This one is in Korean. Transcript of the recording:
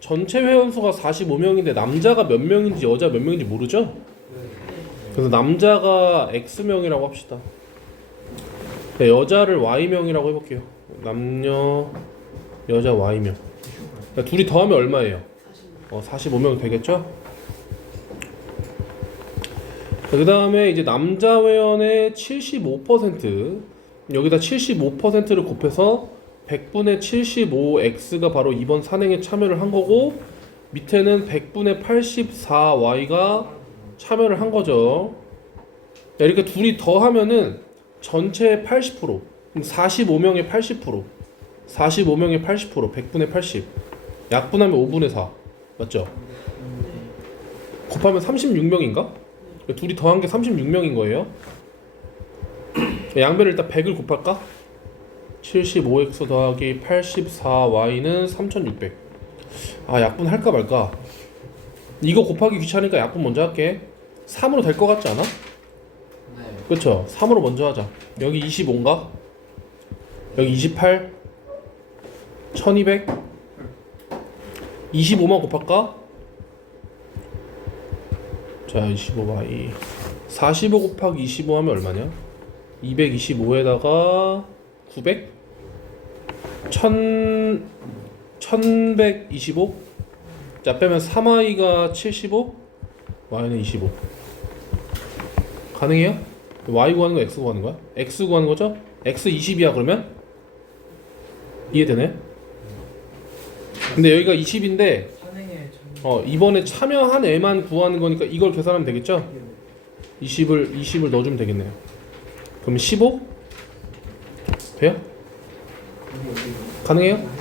전체 회원수가 45명인데 남자가 몇 명인지 여자 몇 명인지 모르죠? 그래서 남자가 X명이라고 합시다. 네, 여자를 Y명이라고 해볼게요. 남녀, 여자 Y명. 그러니까 둘이 더하면 얼마예요? 어, 45명 되겠죠? 그 다음에 이제 남자 회원의 75% 여기다 75%를 곱해서 100분의 75x가 바로 이번 산행에 참여를 한 거고 밑에는 100분의 84y가 참여를 한 거죠. 야, 이렇게 둘이 더 하면은 전체의 80% 그럼 45명의 80% 45명의 80% 100분의 80 약분하면 5분의 4 맞죠? 곱하면 36명인가? 둘이 더한 게 36명인 거예요. 양변을 일단 100을 곱할까? 75x 더하기 84y는 3600. 아, 약분 할까 말까? 이거 곱하기 귀찮으니까 약분 먼저 할게. 3으로 될 것 같지 않아? 네. 그쵸? 3으로 먼저 하자. 여기 25인가? 여기 28? 1200? 25만 곱할까? 자, 25y. 45 곱하기 25 하면 얼마냐? 225에다가 900? 1000, 1125? 자, 빼면 3y가 75? y는 25. 가능해요? y 구하는 거 x 구하는 거야? x 구하는 거죠? x 20이야 그러면? 이해되네? 근데 여기가 20인데 산행에 어 이번에 참여한 애만 구하는 거니까 이걸 계산하면 되겠죠? 20을 20을 넣어주면 되겠네요. 그럼 15? 돼요? 가능해요?